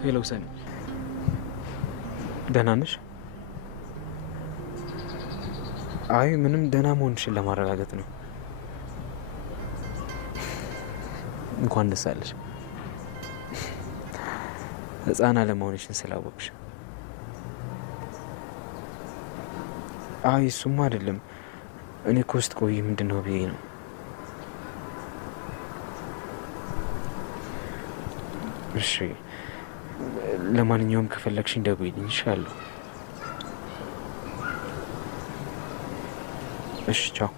ሄሎ ሰኒ፣ ደህና ነሽ? አይ ምንም፣ ደህና መሆንሽን ለማረጋገጥ ነው። እንኳን ደስ አለሽ ህፃን አለመሆንሽን ስላወቅሽ። አይ እሱማ አይደለም፣ እኔ እኮ ውስጥ ቆይ ምንድን ነው ብዬ ነው። እሺ ለማንኛውም ከፈለግሽኝ ደውይልኝ እችላለሁ። እሺ ቻው።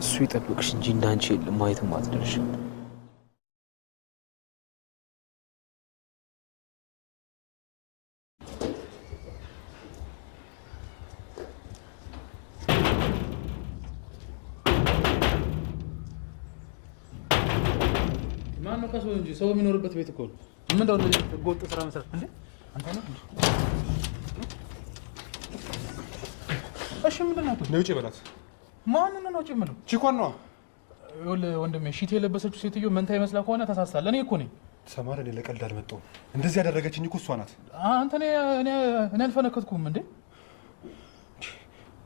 እሱ ይጠብቅሽ እንጂ እንዳንቺ ማየትም አትደርሽም። ሰው የሚኖርበት ቤት እኮ ነው። ምን እንደው እንደዚህ ጎጥ ስራ መስራት እንዴ? አንተ ነው እንዴ? እሺ ምንድን ነው? ነውጪ በላት። ማን ነው ነውጪ የምለው? ቺኳን ነው። ወንድሜ ሺት የለበሰችው ሴትዮ መንታ ይመስላ ከሆነ ተሳስታል። እኔ እኮ ነኝ። ሰማር እኔ ለቀልድ አልመጣሁም። እንደዚህ ያደረገችኝ እኮ እሷ ናት። አንተ እኔ አልፈነከትኩም እንዴ?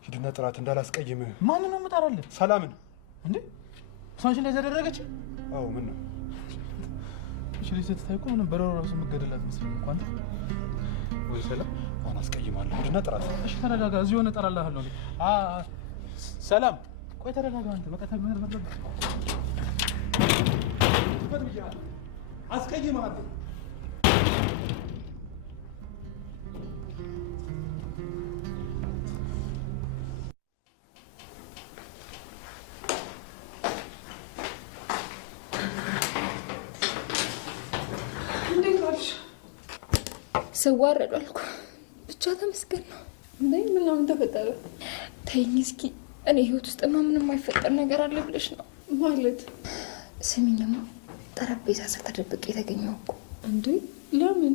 ሂድና ጥራት እንዳላስቀይምህ። ማን ነው የምጠራልህ? ሰላምን እንዴ? እሷን ላይ ያደረገች? አዎ ምን ነው? እሺ ልጅ እኮ ምንም በረሮ ራሱ መገደላት መስሎኝ እኮ አንተ። ወይ ሰላም አሁን አስቀይማለሁ። ሂድና ጥራት። እሺ ተረጋጋ። እዚህ ሆነ እጠራልሃለሁ። ሰላም ቆይ ተረጋጋ። አንተ በቃ አስቀይምሃለሁ። ስዋረድ አልኩ። ብቻ ተመስገን ነው። እንዴ ምን ተፈጠረ? ተይኝ እስኪ። እኔ ህይወት ውስጥማ ምንም የማይፈጠር ነገር አለ ብለሽ ነው ማለት? ስሚኝማ፣ ጠረጴዛ ስር ተደብቄ የተገኘው እኮ። እንዴ ለምን?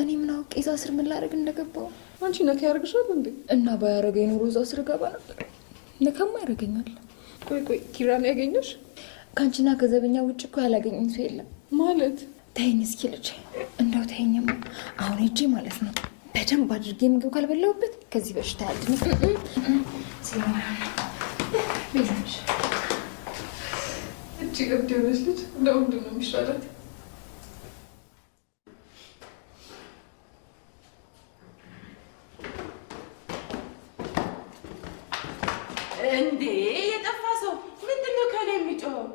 እኔ ምን አውቄ እዛ ስር ምን ላደርግ እንደገባው። አንቺ ነካ ያደርግሻል እንዴ? እና ባያደርገኝ ኖሮ እዛ ስር ገባ ነበር። ነካማ ያደርገኛል። ቆይ ኪራን ያገኘሽ? ከአንቺና ከዘበኛ ውጭ እኮ ያላገኘኝ ሰው የለም። ማለት? ተይኝ እስኪ ልጅ፣ እንደው ተይኝማ። አሁን ሂጂ ማለት ነው። በደንብ አድርጌ ምግብ ካልበላሁበት ከዚህ በሽታ ያድነኝ። ቤዛሽ እቺ እብድ የሆነች ልጅ ለምንድን ነው የሚሻላት? እንዴ የጠፋ ሰው ምንድን ነው ከላይ የሚጮኸው?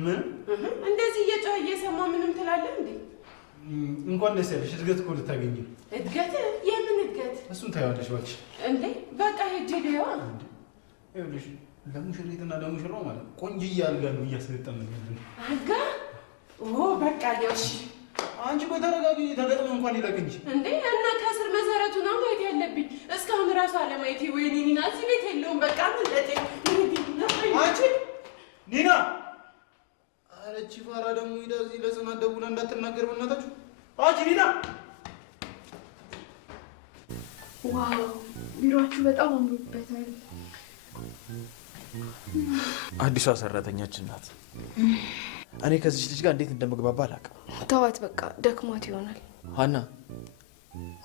ምን እንደዚህ እየጮኸ እየሰማ ምንም ትላለህ እንዴ? እንኳን ደስ ያለሽ። እድገት እኮ ልታገኝ ነው። እድገት? የምን እድገት? እሱን ታይዋለሽ እባክሽ። እንዴ በቃ ሂጅ ልየዋ። ይኸውልሽ ለሙሽሪትና ለሙሽራው ማለት ቆንጅዬ አልጋ ነው እያስገጠምን ያለን። አልጋ? በቃ ሊያውሽ። አንቺ ቆይ ተረጋጊ። ተገጥሞ እንኳን ይለቅ እንጂ እንዴ። እና ከስር መሰረቱ ነው ማየት ያለብኝ። እስካሁን ራሱ አለማየቴ። ወይኔ ኒና እዚህ ቤት የለውም። በቃ ምንለጤ አንቺ ኒና። አረቺ ፋራ ደግሞ ሂዳ እዚህ ለጽናት ደውላ እንዳትናገር በእናታችሁ። አንቺ ኒና። ዋው ቢሮአችሁ በጣም አምሮበታል። አዲሷ ሰራተኛችን ናት። እኔ ከዚች ልጅ ጋር እንዴት እንደምግባባ አላውቅም። ተዋት በቃ ደክሟት ይሆናል። ሀና፣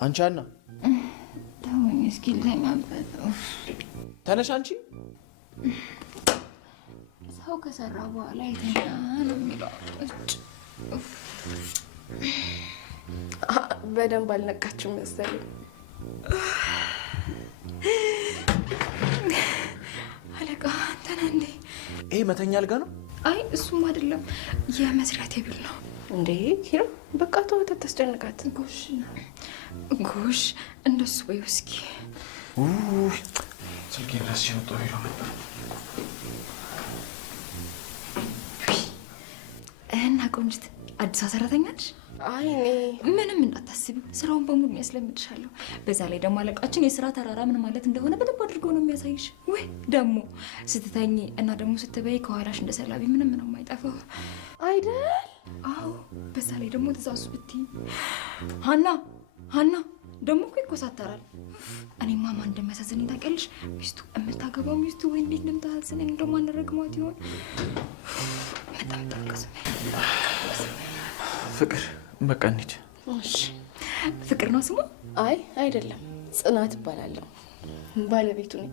አንቺ ሀና ተወኝ እስኪ ልተኛበት። ተነሽ አንቺ። ሰው ከሰራ በኋላ የተኛ ነው የሚለው። በደንብ አልነቃችም መሰለኝ። አለቃ አንተ ነህ እንዴ? ይሄ መተኛ አልጋ ነው? አይ እሱም አይደለም፣ የመስሪያ ቴብል ነው። እንዴ ኪራ በቃ ተዋት፣ አታስጨንቃት። ጎሽ እንደሱ ወይ እስኪ። ስልኬ ራስ ሲወጣው ሄዶ ነበር። እና ቆንጅት አዲሷ ሰራተኛ ነሽ? አይ እኔ ምንም እንዳታስቢ፣ ስራውን በሙሉ ያስለምድሻለሁ። በዛ ላይ ደግሞ አለቃችን የስራ ተራራ ምን ማለት እንደሆነ በደንብ አድርገው ነው የሚያሳይሽ። ወይ ደግሞ ስትተኝ እና ደግሞ ስትበይ ከኋላሽ እንደ ሰላቢ ምንም ነው የማይጠፋው አይደል? አዎ። በዛ ላይ ደግሞ ትእዛዙ ብትይ ሀና ደግሞ እኮ ይኮሳተራል። እኔማ ማን እንደሚያሳዝነኝ ታውቂያለሽ? ሚስቱ የምታገባው ሚስቱ ወይ እንዴት እንደምታሳዝነኝ እንደውም አንረግማት ይሆን? በጣም ታውቀስ ፍቅር በቃ እንሂድ። እሺ ፍቅር ነው ስሙ? አይ አይደለም፣ ጽናት እባላለሁ። ባለቤቱ ነኝ።